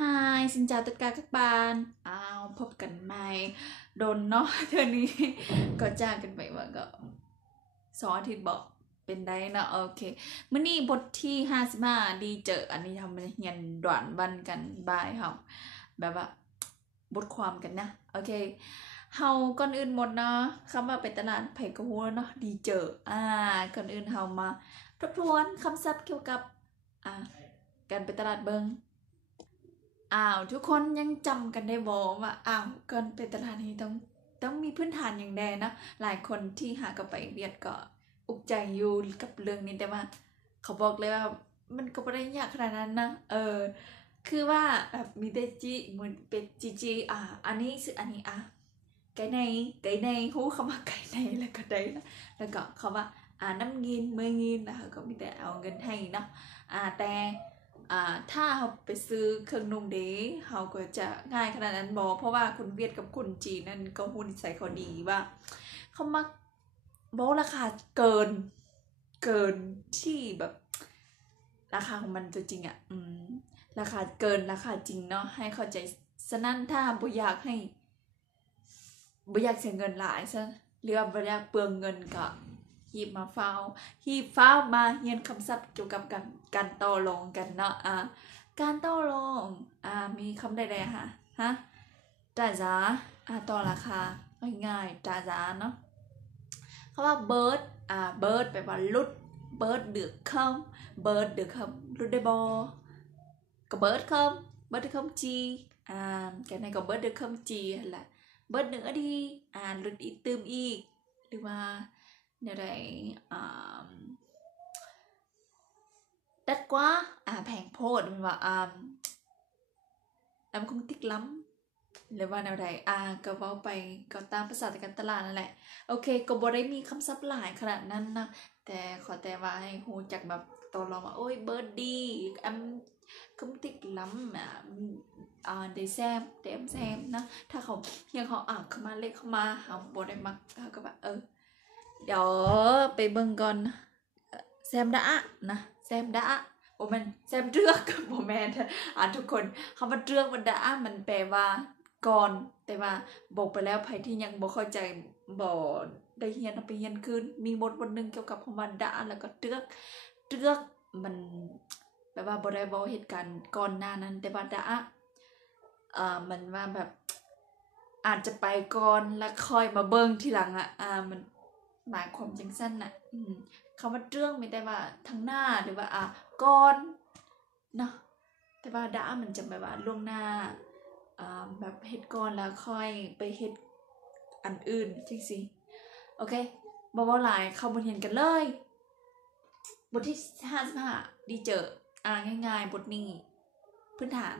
Hi, xin chào tất cả các bạn.พบกันใหม่โดนเนาะเทื่อนี้ก็จ้างกันไปว่าก็2 อาทิตย์บอกเป็นได้เนาะโอเคมื้อนี้บทที่55ดีเจออันนี้ทำเรียนด่วนวันกันบายเฮาแบบว่าบทความกันนะโอเคเฮาก่อนอื่นหมดเนาะคำว่าไปตลาดไผก็ฮู้แล้วเนาะดีเจอก่อนอื่นเฮามาทบทวนคำศัพท์เกี่ยวกับอ่าการไปตลาดเบิง ทุกคนยังจำกันได้บ่ว่าก่อนไปตลาดนี้ต้องมีพื้นฐานอย่างใดนะหลายคนที่หากลับไปเวียดก็อุกใจอยู่กับเรื่องนี้แต่ว่าเขาบอกเลยว่ามันก็ไม่ได้ยากขนาดนั้นนะคือว่าแบบมีแต่จีเหมือนเป็นจีอันนี้คืออันนี้cái này húคำว่าไก่ในแล้วก็ได้นะแล้วก็คำว่าน้ำงินเมื่องินนะคะก็มีแต่เอาเงินให้เนาะแต่ถ้าเราไปซื้อเครื่องนุ่งเดเราก็จะง่ายขนาดนั้นบอเพราะว่าคนเวียดกับคนจีนนั่นก็หุ่นใส่เขาดีว่าเขามักบอกราคาเกินที่แบบราคาของมันตัวจริงราคาเกินราคาจริงเนาะให้เข้าใจฉะนั้นถ้าบุอยากให้บุอยากเสียเงินหลายซะหรือว่าบุอยากเปลืองเงินก็หีบฟ้าวมาเรียนคำศัพท์เกี่ยวกับการต่อรองกันเนาะการต่อรองมีคำใดๆฮะจ่าจ้าต่อราคาง่ายๆจ่าจ้าเนาะคำว่าเบิร์ดเบิร์ดแปลว่าลุดเบิร์ดเดือดคำเบิร์ดเดือดคำลุดได้บอก็เบิร์ดคำจีcái này có bớt được không chị là bớt nữa đi lượt ít tươm yหรือว่าเนี่ยไรđắt quáแพงโพดมันว่ามันคงติ๊กล้ำหรือว่าแนวใดก็เว้าไปก็ตามภาษาการตลาดนั่นแหละโอเคก็บ่ได้มีคำศัพท์หลายขนาดนั้นนะแต่ขอแต่ว่าให้ฮู้จักแบบตอนเราว่าโอ้ยเบิร์ดดีkhông thích lắm để xem นะถ้าเขายังเขาเข้ามาเล็กเข้ามาเขาบได้มักเขาก็แบบเดี๋ยวไปเบิ่งก่อนxem đã นะ xem đã โอ้มันแซมเลือกกับโมแมนทุกคนคำว่าเลือกมันดามันแปลว่าก่อนแต่ว่าบอกไปแล้วใครที่ยังบอกเข้าใจบอกได้เรียนไปเรียนคืนมีบทหนึ่งเกี่ยวกับคำว่าดาแล้วก็เลือกมันแปลว่าบ่ได้บอกเหตุการณ์ก่อนหน้านั้นแต่ว่าดามันว่าแบบอาจจะไปก่อนแล้วค่อยมาเบิ่งทีหลังมันหมายความจังสั้นน่ะคำว่าเรื่องไม่ได้ว่าทั้งหน้าหรือว่าก่อนเนาะแต่ว่าดามันจะแบบว่าล่วงหน้าแบบเฮ็ดก่อนแล้วค่อยไปเฮ็ดอันอื่นจริงสิโอเคบ่หลายเข้าบทเรียนกันเลยบทที่55ดีเจอง่ายๆบทนี้พื้นฐาน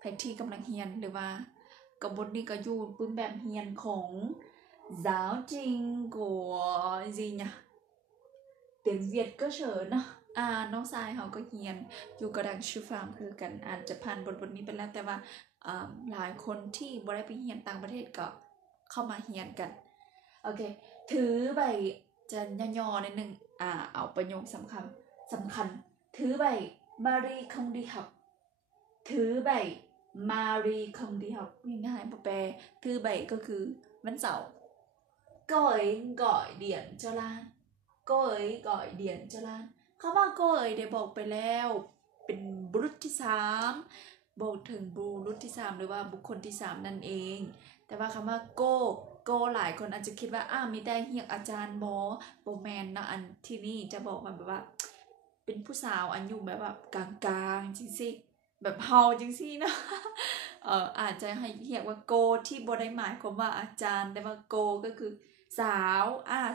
ใครที่กำลังเรียนหรือว่ากับบทนี้ก็อยู่ปื้มแบบเรียนของgiáo trình của gì nhỉ tiếng Việt cơ sởเนาะน้องทรายเขาก็เรียนอยู่กระดังชื่อฟาร์มคือกันอาจจะผ่านบทนี้ไปแล้วแต่ว่าหลายคนที่บ่ได้ไปเรียนต่างประเทศก็เข้ามาเรียนกันโอเคถือใบจะย่อๆนิดนึงเอาประโยคสำคัญถือใบมารีคงดีhọcถือใบมารีคงดีhọcง่ายๆแปลถือใบก็คือวันเสาร์cô ấy gọi điện cho Lan cô ấy gọi điện cho Lan คำว่า cô ấy ได้บอกไปแล้วเป็นบุรุษที่3บอกถึงบุรุษที่3หรือว่าบุคคลที่3นั่นเองแต่ว่าคำว่า go หลายคนอาจจะคิดว่ามีแต่เรียกอาจารย์โบแมนเนาะอันที่นี่จะบอกมาแบบว่าเป็นผู้สาวอายุแบบว่ากลางๆจริงสิแบบเฮาจริงสินะอาจจะให้เรียกว่า go ที่บ่ได้หมายความว่าอาจารย์แต่ว่า go ก็คือสาว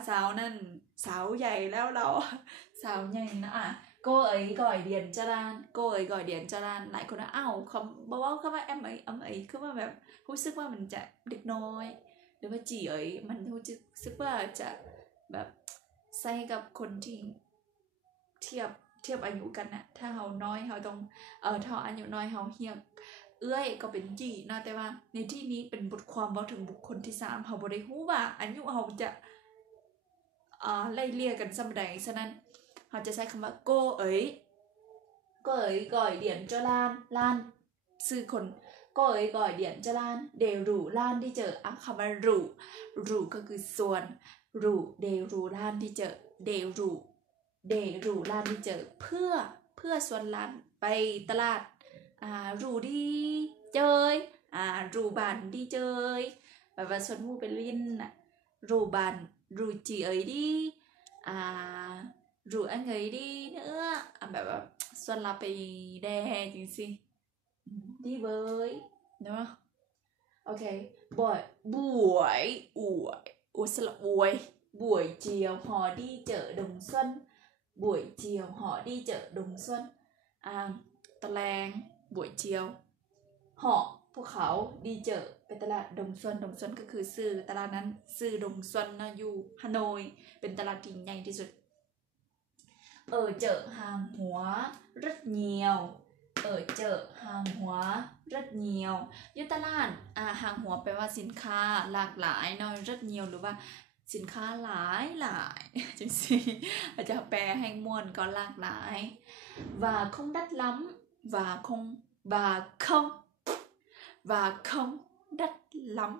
สาวนั่นสาวใหญ่แล้วเราสาวใหญ่นะcô ấy gọi điện cho Lan cô ấy gọi điện cho Lan หลายคนนะเขาบอกว่าคำว่าem ấyคือว่าแบบรู้สึกว่ามันจะเด็กน้อยหรือว่าจีเอ๋ยมันรู้สึกว่าจะแบบใส่กับคนที่เทียบอายุกันนะถ้าเขาน้อยเขาต้องถ้าอายุน้อยเขาเฮียกเอื้อยก็เป็นจีนะแต่ว่าในที่นี้เป็นบทความบอกถึงบุคคลที่3เขาบ่ได้ฮู้ว่าอายุเขาจะไล่เลี่ยกันสำใดฉะนั้นเขาจะใช้คำว่าcô ấy gọi điện cho Lan ซื่อคนก็ก่อยเดียนจะล้านเดรูล้านที่เจอคำว่ารูก็คือส่วนรูเดรูล้านที่เจอเดรูล้านที่เจอเพื่อส่วนล้านไปตลาดรูดีเจยรูบันดีเจยแบบว่าส่วนมูไปลินรูบันรูจีเอ้ยดีรูanh ấy đi nữaแบบว่าส่วนเราไปแดงจริงสิđi với đúng không ok buổi sẽ là buổi chiều họ đi chợ Đồng Xuân buổi chiều họ đi chợ Đồng Xuânตะแลง buổi chiều họพวกเขาดีเจอไปตลาดดงซวนก็คือซื้อตลาดนั้นซื้อดงซวนนะอยู่ฮานอยเป็นตลาดที่ใหญ่ที่สุดở chợ hàng hóa rất nhiều ở chợ hàng hóa rất nhiều อยู่ตลาดhàng hóa แปลว่าสินค้าหลากหลายเนาะ rất nhiều หรือว่าสินค้าหลายจริงสิอาจจะแปลให้ม่วนก็หลากหลาย và không đắt lắm và không đắt lắm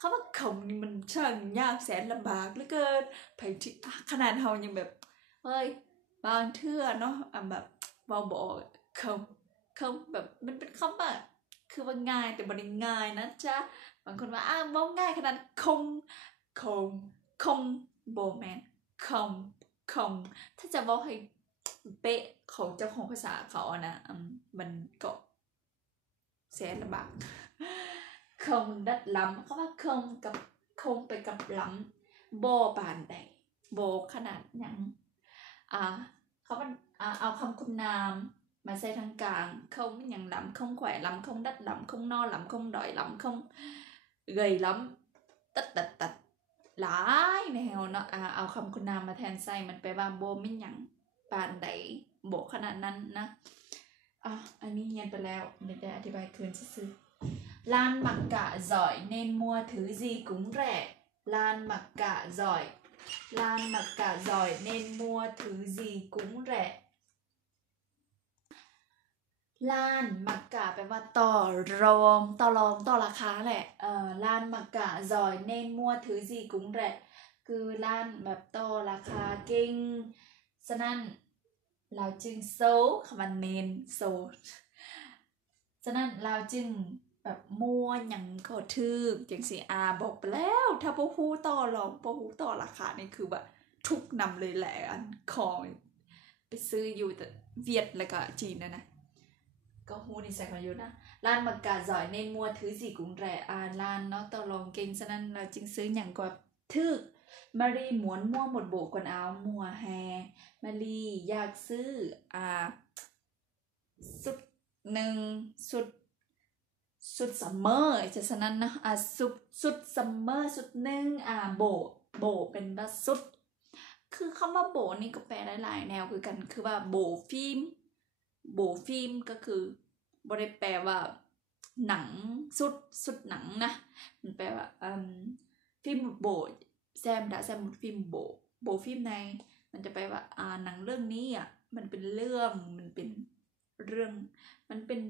คำว่าคำนี่มันช่างยากแสนลำบากเหลือเกินไปขนาดเรายังแบบเฮ้ยบางเทื่อเนาะแบบบอกคำแบบมันเป็นคำแบบคือว่าง่ายแต่มันง่ายนะจ๊ะบางคนว่าบอกง่ายขนาดคงโบแมนคงถ้าจะบอกให้เป๊ะของเจ้าของภาษาเขานะมันก็แสนลำบากคงดัดล้ำเขาว่าคงไปกับล้ำโบปานใดโบขนาดยังเขามันเอาคำคุณนามมาใส่ทางกลางkhôngอย่างล้ำkhông khỏe lắm không đắt lắm không no lắm không đói lắm không gầy lắmตัดหลายแนวเนาะเอาคำคุณนามมาแทนใส่มันไปว่าโบไม่หยังปานใดโบขนาดนั้นนะอันนี้เรียนไปแล้วไม่ได้อธิบายคืนซื่อLan mặc cả giỏi nên mua thứ gì cũng rẻ. Lan mặc cả giỏi nên mua thứ gì cũng rẻ. Lan mặc cả แปลว่าต่อรองราคาแหละLan mặc cả giỏi nên mua thứ gì cũng rẻ คือร้านแบบต่อราคาเก่งฉะนั้นเราจึงโซคำว่าเน้นโซฉะนั้นเราจึงแบบมั่วยังก็ทึกจังสิบอกไปแล้วถ้าพวกฮู้ต่อรองพวกฮู้ต่อราคานี่คือแบบทุกนำเลยแหละอันของไปซื้ออยู่แต่เวียดแล้วก็จีนนะก็ฮู้นี่ใส่กันอยู่นะร้านมักกะgiỏi nên mua thứ gì cũng rẻร้านเนาะต่อรองเก่งฉะนั้นเราจึงซื้ออย่างก็ทึกMarie muốn mua một bộ quần áo mùa hè Marieอยากซื้อชุดหนึ่งชุดซัมเมอร์จะฉะนั้นนะชุดซัมเมอร์ชุดหนึ่งโบเป็นว่าชุดคือคำว่าโบนี่ก็แปลได้หลายแนวคือกันคือว่าโบฟิล์มก็คือบริแปลว่าหนังชุดหนังนะมันแปลว่าฟิล์มโบxem đã xem một phim bộ phim này มันจะไปว่าหนังเรื่องนี้มันเป็นเรื่องมันเป็น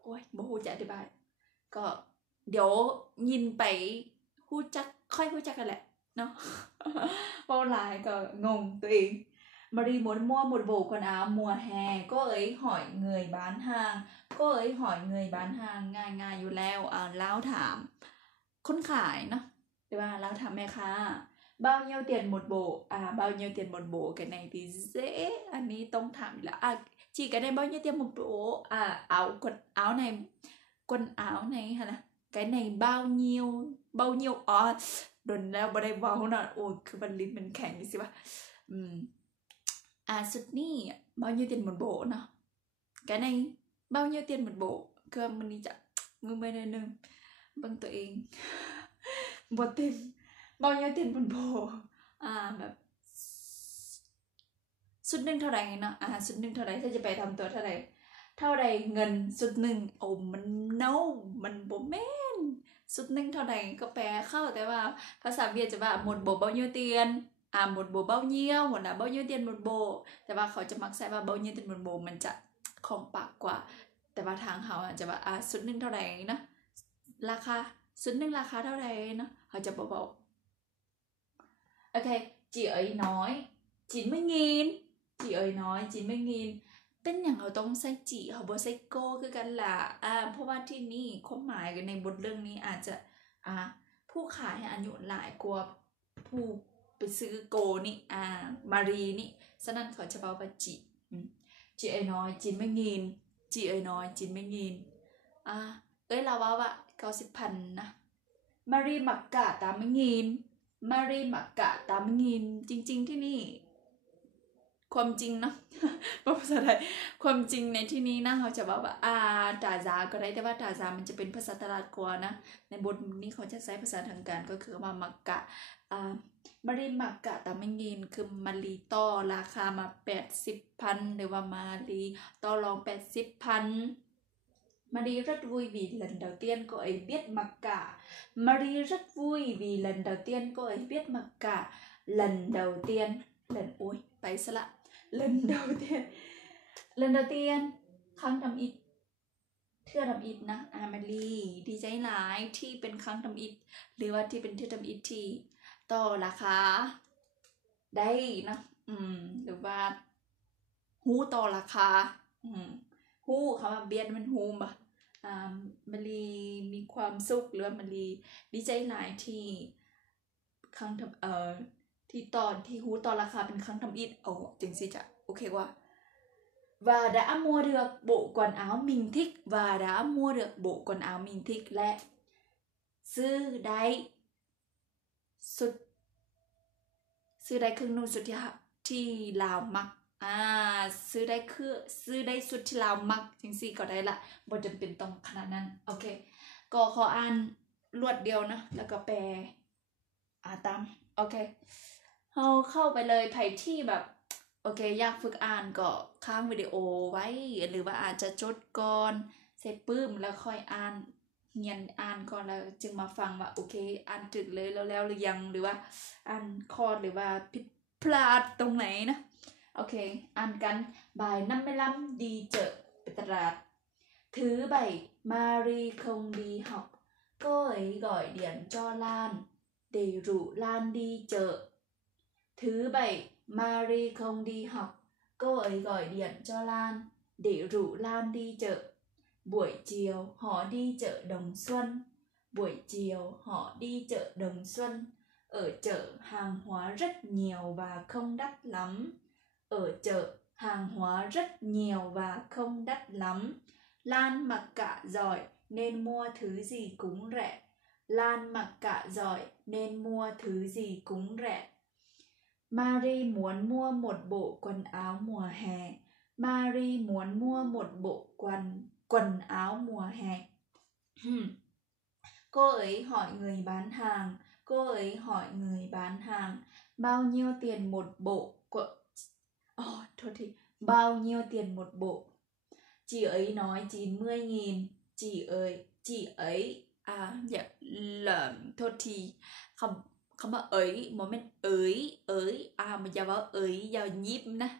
โอ้ยบ่ฮู้จะอธิบายก็เดี๋ยวยินไปฮู้จักค่อยฮู้จักกันแหละเนาะเว้าหลายก็งงตัวเองMarie muốn mua một bộ quần áo mùa hè cô ấy hỏi người bán hàngง่ายๆอยู่แล้วแล้วถามคนขายเนาะแต่ว่าเราทำแม่ค้า bao nhiêu tiền một bộ bao nhiêu tiền một bộ cái này thì dễ anh ấyต้องถามอยู่แล้วchị cái này bao nhiêu tiền một bộ quần áo này hả là cái này bao nhiêuโดนแล้วบ่ได้เว้าเนาะโอ้คือมันลิ้นมันแข็งสิว่าสุดนี้ bao nhiêu tiền một bộ เนาะ cái này bao nhiêu tiền một bộ คือมันนี่จะมือไม่ได้นึงเบิ่งตัวเองบ่เต็มbao nhiêu tiền một bộ แบบชุดหนึ่งเท่าไหร่เนาะชุดหนึ่งเท่าไหร่ถ้าจะไปทำตัวเท่าไหร่เงินชุดหนึ่งมัน no มันบ่แม่นชุดหนึ่งเท่าไหร่ก็แปลเข้าแต่ว่าภาษาเวียดจะว่าหมดโบ bao nhiêu tiềnหมดโบ bao nhiêu หัวหน้า bao nhiêu tiền một bộ แต่ว่าเขาจะมักใช้ว่า bao nhiêu tiền một bộ มันจะของปากกว่า แต่ว่าทางเขาจะว่าชุดหนึ่งเท่าไหร่นะราคาชุดหนึ่งราคาเท่าไหร่นะเขาจะบอก ok chị ấy nói 90.000 chị ấy nói 90.000 เป็นอย่างเขาต้องใส่จีเขาบอกใส่โกคือกันล่ะเพราะว่าที่นี่ความหมายในบทเรื่องนี้อาจจะผู้ขายอายุหลายกว่าผู้ไปซื้อโกนี่มารีนี่ฉะนั้นเขาจะบอกว่าchị ấy nói 90.000 chị ấy nói 90.000 เอ้ยเราว่า90,000นะมารีมักกะ80.000มารีมักกะ80.000จริงๆที่นี่ความจริงเนาะ ภาษาไทยความจริงในที่นี้นะเขาจะบอกว่าตาซาก็ได้แต่ว่าตาซามันจะเป็นภาษาตลาดกว่านะในบทนี้เขาจะใช้ภาษาทางการก็คือว่ามักกะมารีมักกะ80.000คือมารีต่อราคามา 80.000 หรือว่ามารีต่อรอง 80.000 Marie rất vui vì lần đầu tiên cô ấy biết mặc cả. Marie rất vui vì lần đầu tiên cô ấy biết mặc cả. Lần đầu tiên lần đầu tiên ครั้งทำอิฐเทื่อทำอิฐนะมารีดีใจหลายที่เป็นครั้งทำอิฐหรือว่าที่เป็นเทื่อทำอิฐที่ต่อราคาได้นะหรือว่าฮู้ต่อราคาฮู้คำว่าเบียดมันฮู้ป่ะมารีมีความสุขหรือว่ามารีดีใจหลายที่ครั้งที่ตอนที่ฮู้ต่อราคาเป็นครั้งทำอิฐจริงสิจ้ะโอเคว่าvà đã mua được bộ quần áo mình thích và đã mua được bộ quần áo mình thích และซื้อได้เครื่องนุ่งสุดที่ลาวมักซื้อได้สุดที่ลาวมักจริงสิก็ได้ละบ่จำเป็นต้องขนาดนั้นโอเคก็ขออ่านรวดเดียวนะแล้วก็แปลตามโอเคเราเข้าไปเลยไผที่แบบโอเคอยากฝึกอ่านก็ค้างวิดีโอไว้หรือว่าอาจจะจดก่อนเสร็จปื้มแล้วค่อยอ่านเรียนอ่านก่อนแล้วจึงมาฟังว่าโอเคอ่านถึงเลยแล้วหรือยังหรือว่าอ่านคอร์ดหรือว่าผิดพลาดตรงไหนนะโอเคอ่านกันbài 55 đi chợ Đà Lạt. Thứ bảy Marie không đi học, cô ấy gọi điện cho Lan để rủ Lan đi chợ. Thứ bảy Marie không đi học, cô ấy gọi điện cho Lan để rủ Lan đi chợ. Buổi chiều họ đi chợ Đồng Xuân. Ở chợ hàng hóa rất nhiều và không đắt lắm. Lan mặc cả giỏi nên mua thứ gì cũng rẻ. Marie muốn mua một bộ quần áo mùa hè. Cô ấy hỏi người bán hàng bao nhiêu tiền một bộ. Chị ấy nói 90.000. Chị ấyคำว่าเอ๋ยโมเมนต์เอ๋ยมันจะว่าเอ๋ยยาวยิบนะ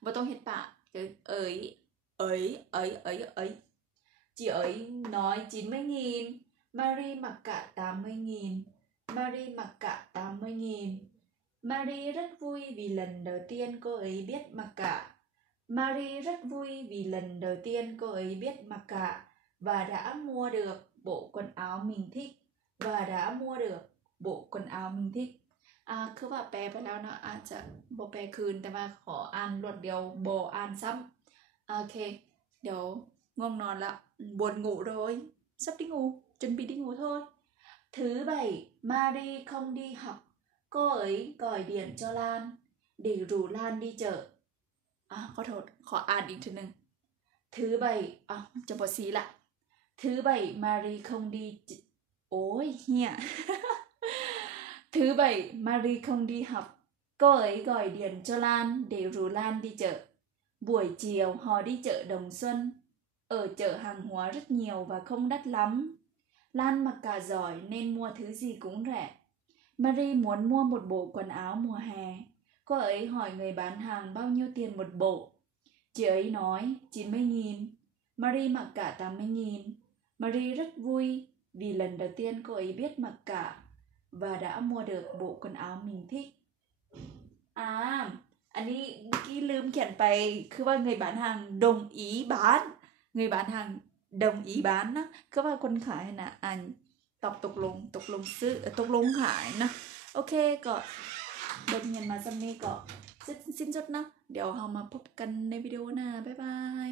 ไม่ต้องเห็นปะเอ๋ยchị ấy nói 90.000. Marie mặc cả 80.000. Marie rất vui vì lần đầu tiên cô ấy biết mặc cả và đã mua được bộ quần áo mình thích. คือว่าแปลไปแล้วเนาะอาจจะบ่แปลคืนแต่ว่าขออ่านรวดเดียวบ่อ่านซ้ำโอเคเดี๋ยวง่วงนอนละbuồn ngủ rồi sắp đi ngủ chuẩn bị đi ngủ thôi. Thứ bảy Marie không đi học, cô ấy gọi điện cho Lan để rủ Lan đi chợ. ขอโทษขออ่านอีกทีนึง Thứ bảy จะบ่สีละ Thứ bảy Marie không đi โอ้ยเหี้ย Thứ bảy Marie không đi học, cô ấy gọi điện cho Lan để rủ Lan đi chợ. Buổi chiều họ đi chợ Đồng Xuân. Ở chợ hàng hóa rất nhiều và không đắt lắm. Lan mặc cả giỏi nên mua thứ gì cũng rẻ. Marie muốn mua một bộ quần áo mùa hè. Cô ấy hỏi người bán hàng bao nhiêu tiền một bộ. Chị ấy nói 90.000. Marie mặc cả 80.000. Marie rất vui vì lần đầu tiên cô ấy biết mặc cả và đã mua được bộ quần áo mình thích. Anh ấy cáiลืมเขียนไปคือว่า người bán hàng đồng ý bán. Người bán hàng đồng ý bán นะ คือว่าคนขายน่ะตอบตกลงซื้อตกลงขายนะโอเคก็บทเรียนมาสักนี้ก็สิ้นสุดนะเดี๋ยวเรามาพบกันในวิดีโอหน้าบ๊ายบาย